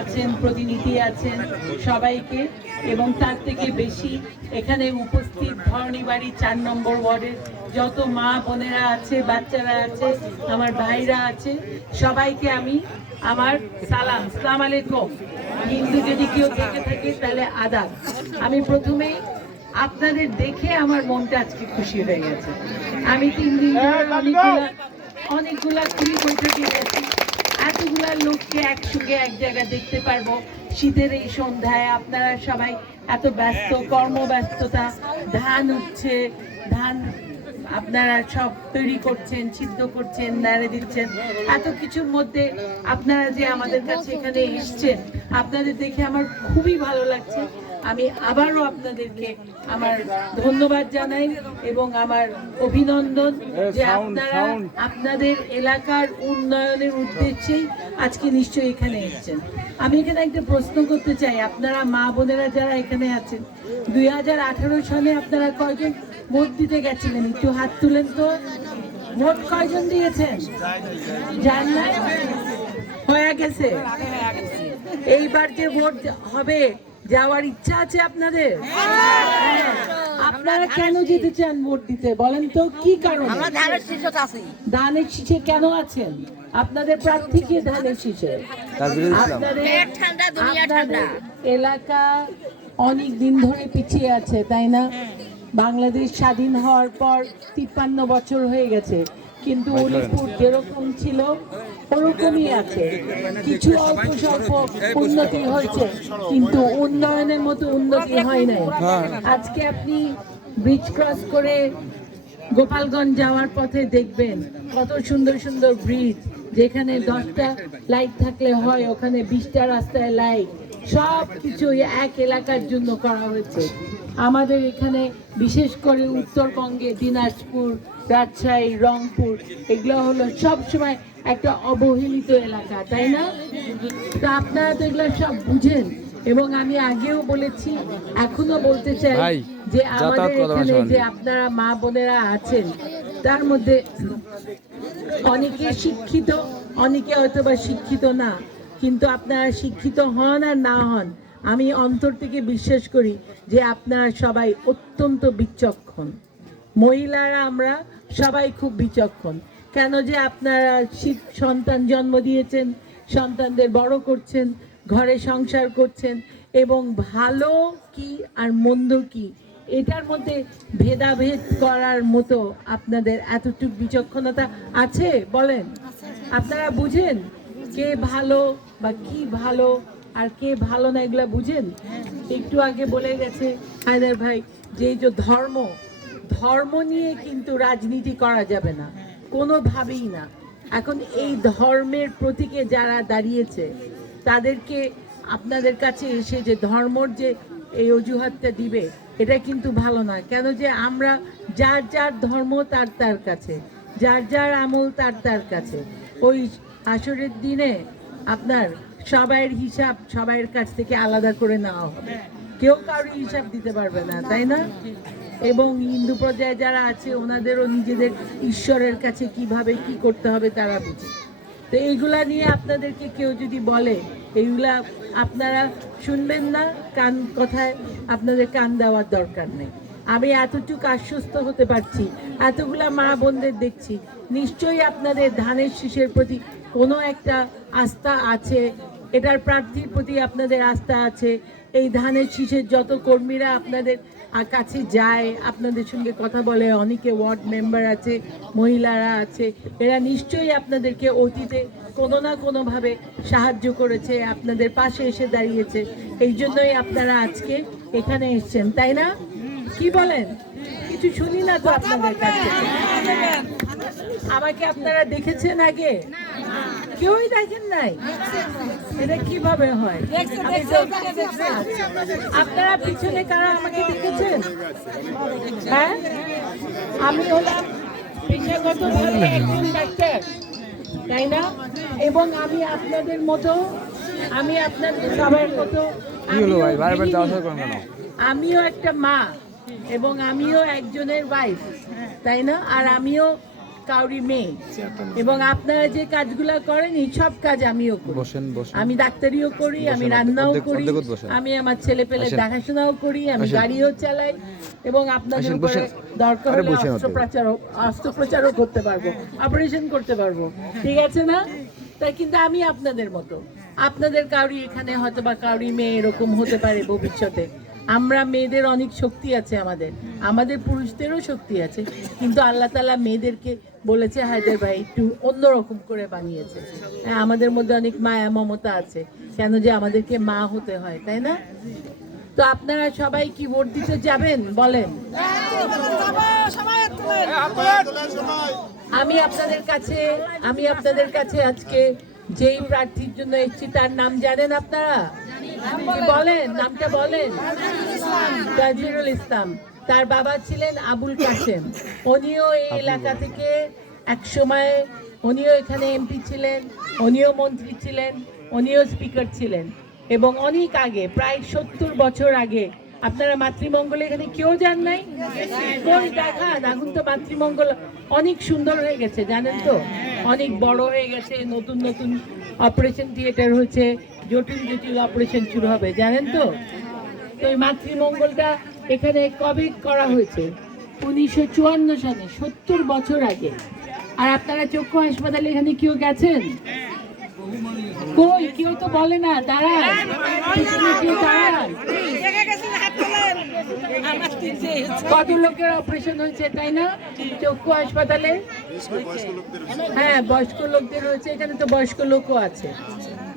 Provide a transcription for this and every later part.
আছেন, প্রতিনিধি আছেন সবাইকে এবং তার থেকে বেশি এখানে উপস্থিত ধরনী বাড়ি চার নম্বর ওয়ার্ডের যত মা বোনেরা আছে, বাচ্চারা আছে, আমার ভাইরা আছে, সবাইকে আমি আমার সালাম সালাম আলাইকুম। হিন্দু যদি কেউ থেকে থাকে তাহলে আদাব। আমি প্রথমে আপনাদের দেখে আমার মনটা আজকে খুশি হয়ে গেছে। আমি তিন দিন অনেকগুলা অনেকগুলা বৈঠকে গেছি এতগুলা লোককে একসঙ্গে এক জায়গায় দেখতে পারব। শীতের এই সন্ধ্যায় আপনারা সবাই এত ব্যস্ত কর্মব্যস্ততা ধান উঠছে ধান আপনারা সব তৈরি করছেন সিদ্ধ করছেন নাড়ে দিচ্ছেন। এত কিছুর মধ্যে আপনারা যে আমাদের কাছে এখানে এসছেন আপনাদের দেখে আমার খুবই ভালো লাগছে। আমি আবারও আপনাদেরকে আমার ধন্যবাদ জানাই এবং আমার অভিনন্দন যে আপনারা আপনাদের এলাকার উন্নয়নের উদ্দেশ্যেই আজকে নিশ্চয়ই এখানে এসেছেন। আমি এখানে একটা প্রশ্ন করতে চাই। আপনারা মা বোনেরা যারা এখানে আছেন দুই হাজার আঠারো সালে আপনারা কয়জন ভোট দিতে গেছিলেন? একটু হাত তুলেন তো। ভোট কয়জন দিয়েছেন? জান না হয়ে গেছে। এইবার যে ভোট হবে যাওয়ার ইচ্ছা আছে আপনাদের? হ্যাঁ। আপনারা কেন যেতে চান ভোট দিতে? বলেন তো কি কারণ? আমরা ধানের শীষে কেন আছেন? আপনাদের প্রার্থী কে ধানের শীষে? আপনাদের পেট ঠান্ডা, দুনিয়া ঠান্ডা। আপনাদের এলাকা অনেক দিন ধরে পিছিয়ে আছে তাই না? বাংলাদেশ স্বাধীন হওয়ার পর তিপ্পান্ন বছর হয়ে গেছে কিন্তু উলিপুর যেরকম ছিল ওরকমই আছে। কিছু অল্প স্বল্প উন্নতি হয়েছে কিন্তু উন্নয়নের মতো উন্নতি হয় নাই। আজকে আপনি ব্রিজ ক্রস করে গোপালগঞ্জ যাওয়ার পথে দেখবেন কত সুন্দর সুন্দর ব্রিজ যেখানে দশটা লাইট থাকলে হয় ওখানে বিশটা রাস্তায় লাইট সব কিছু এক এলাকার জন্য করা হয়েছে। আমাদের এখানে বিশেষ করে উত্তরবঙ্গে দিনাজপুর রাজশাহী রংপুর এগুলো হলো সব সময় একটা অবহেলিত এলাকা তাই না? তো আপনারা তো এগুলো সব বুঝেন। এবং আমি আগেও বলেছি এখনও বলতে চাই যে আমাদের এখানে যে আপনারা মা বোনেরা আছেন তার মধ্যে অনেকে শিক্ষিত অনেকে হয়তো বা শিক্ষিত না কিন্তু আপনারা শিক্ষিত হন আর না হন আমি অন্তর থেকে বিশ্বাস করি যে আপনারা সবাই অত্যন্ত বিচক্ষণ। মহিলারা আমরা সবাই খুব বিচক্ষণ। কেন যে আপনারা শীত সন্তান জন্ম দিয়েছেন, সন্তানদের বড় করছেন, ঘরে সংসার করছেন, এবং ভালো কি আর মন্দ কি? এটার মধ্যে ভেদাভেদ করার মতো আপনাদের এতটুকু বিচক্ষণতা আছে? বলেন। আপনারা বুঝেন কে ভালো বা কি ভালো আর কে ভালো না এগুলা বুঝেন? একটু আগে বলে গেছে হায়দার ভাই যে যে ধর্ম ধর্ম নিয়ে কিন্তু রাজনীতি করা যাবে না। কোনোভাবেই না। এখন এই ধর্মের প্রতীকে যারা দাঁড়িয়েছে, তাদেরকে আপনাদের কাছে এসে যে ধর্মর যে এই অজুহাতটা দিবে, এটা কিন্তু ভালো না কেন যে আমরা যার যার ধর্ম তার তার কাছে, যার যার আমল তার তার কাছে। ওই আসরের দিনে আপনার সবাইয়ের হিসাব সবাইয়ের কাছ থেকে আলাদা করে নেওয়া হবে। কেউ কারোর হিসাব দিতে পারবে না, তাই না? এবং হিন্দু পর্যায়ে যারা আছে, ওনাদেরও নিজেদের ঈশ্বরের কাছে কীভাবে কি করতে হবে তারা বুঝে। তো এইগুলা নিয়ে আপনাদেরকে কেউ যদি বলে, এইগুলা আপনারা শুনবেন না, কান কথায় আপনাদের কান দেওয়ার দরকার নেই। আমি এতটুকু আশ্বস্ত হতে পারছি, এতগুলা মা বোনদের দেখছি, নিশ্চয়ই আপনাদের ধানের শীষের প্রতি কোনো একটা আস্থা আছে, এটার প্রার্থীর প্রতি আপনাদের আস্থা আছে এই ধানের শীষের যত কর্মীরা আপনাদের কাছে যায় আপনাদের সঙ্গে কথা বলে অনেকে ওয়ার্ড মেম্বার আছে মহিলারা আছে এরা নিশ্চয়ই আপনাদেরকে অতীতে কোনো না কোনোভাবে সাহায্য করেছে আপনাদের পাশে এসে দাঁড়িয়েছে। এই জন্যই আপনারা আজকে এখানে এসছেন তাই না? কি বলেন? কিছু শুনি না তো আপনাদের কাছে আমাকে আপনারা দেখেছেন আগে? কেউই দেখেন নাই? এটা কীভাবে হয়? আপনারা পিছনে কারা আমাকে দেখেছেন? হ্যাঁ? আমি হলাম পেশাগত একজন ডাক্তার তাই না? এবং আমি আপনাদের মতো আমি আপনাদের সবার মতো আমিও একটা মা এবং আমিও একজনের ওয়াইফ তাই না? আর আমিও কাউরি মেয়ে। এবং আপনারা যে কাজগুলো করেন এই সব কাজ আমিও করি। বসেন বসেন। আমি ডাক্তারিও করি আমি রান্নাও করি আমি আমার ছেলে পেলে দেখাশোনাও করি আমি গাড়িও চালাই এবং আপনাদের উপরে দরকার হলে। অস্ত্রোপচারও অস্ত্রোপচারও করতে পারব অপারেশন করতে পারব। ঠিক আছে না? তাই কিন্তু আমি আপনাদের মতো। আপনাদের কাউরি এখানে হয়তো বা কাউরি মেয়ে এরকম হতে পারে ভবিষ্যতে। আমরা মেয়েদের অনেক শক্তি আছে আমাদের। আমাদের পুরুষদেরও শক্তি আছে। কিন্তু আল্লাহ তালা মেয়েদেরকে বলেছে, হায়দের ভাই, একটু অন্যরকম করে বানিয়েছে। হ্যাঁ আমাদের মধ্যে অনেক মায়া, মমতা আছে। কেন যে আমাদেরকে মা হতে হয়, তাই না? তো আপনারা সবাই কি ভোট দিতে যাবেন? বলেন। আমি আপনাদের কাছে, আমি আপনাদের কাছে আজকে যেই প্রার্থীর জন্য এসেছি তার নাম জানেন আপনারা? বলেন? নামটা বলেন? তাজবিরুল ইসলাম। তার বাবা ছিলেন আবুল কাসেম উনিও এই এলাকা থেকে এক সময় উনিও এখানে এমপি ছিলেন উনিও মন্ত্রী ছিলেন উনিও স্পিকার ছিলেন। এবং অনেক আগে প্রায় সত্তর বছর আগে আপনারা মাতৃমঙ্গলে এখানে কেউ যান নাই? দেখান এখন তো মাতৃমঙ্গল অনেক সুন্দর হয়ে গেছে, জানেন তো? অনেক বড় হয়ে গেছে, নতুন নতুন অপারেশন থিয়েটার হয়েছে, জটিল জটিল অপারেশন শুরু হবে, জানেন তো? তো এই মাতৃমঙ্গলটা এখানে কবে করা হয়েছে? উনিশশো চুয়ান্ন সালে, সত্তর বছর আগে। আর আপনারা চক্ষু হাসপাতালে এখানে কেউ গেছেন? কই, কেউ তো বলে না, দাঁড়ান। কেউ দাঁড়ান। কত লোকের অপারেশন হয়েছে, তাই না? চক্ষু হাসপাতালে? হ্যাঁ বয়স্ক লোকদের রয়েছে এখানে তো বয়স্ক লোকও আছে,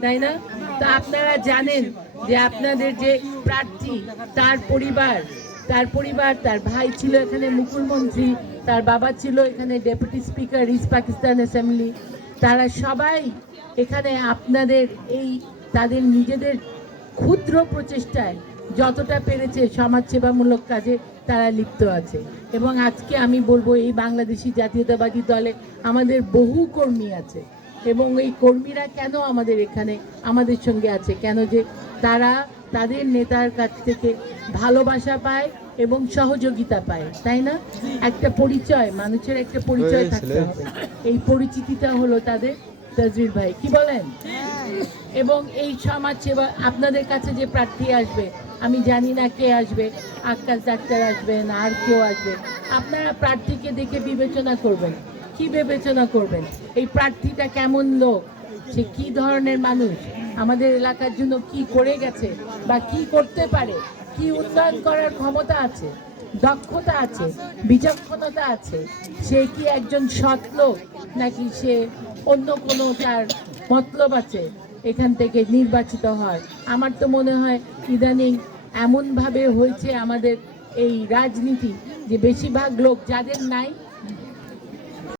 তাই না? তো আপনারা জানেন যে আপনাদের যে প্রার্থী, তার পরিবার তার পরিবার, তার ভাই ছিল এখানে মুখ্যমন্ত্রী তার বাবা ছিল এখানে deputy speaker, east Pakistan assembly. তারা সবাই এখানে আপনাদের এই, তাদের নিজেদের ক্ষুদ্র প্রচেষ্টায় যতটা পেরেছে সমাজসেবামূলক কাজে তারা লিপ্ত আছে। এবং আজকে আমি বলব এই বাংলাদেশি জাতীয়তাবাদী দলে আমাদের বহু কর্মী আছে। এবং এই কর্মীরা কেন আমাদের এখানে আমাদের সঙ্গে আছে? কেন যে তারা তাদের নেতার কাছ থেকে ভালোবাসা পায় এবং সহযোগিতা পায় তাই না? একটা পরিচয় মানুষের একটা পরিচয় থাকতে হবে। এই পরিচিতিটা হলো তাদের তাজরির ভাই, কি বলেন? এবং এই সমাজ সেবা আপনাদের কাছে যে প্রার্থী আসবে, আমি জানি না কে আসবে আকাশ ডাক্তার আসবেন আর কেউ আসবে, আপনারা প্রার্থীকে দেখে বিবেচনা করবেন। কি বিবেচনা করবেন? এই প্রার্থীটা কেমন লোক? সে কি ধরনের মানুষ? আমাদের এলাকার জন্য কি করে গেছে বা কি করতে পারে? কি উন্নয়ন করার ক্ষমতা আছে? দক্ষতা আছে? বিচক্ষণতা আছে? সে কি একজন সৎ লোক নাকি সে অন্য কোনো তার মতলব আছে, এখান থেকে নির্বাচিত হয়। আমার তো মনে হয় ইদানিং এমনভাবে হয়েছে আমাদের এই রাজনীতি, যে বেশিরভাগ লোক যাদের নাই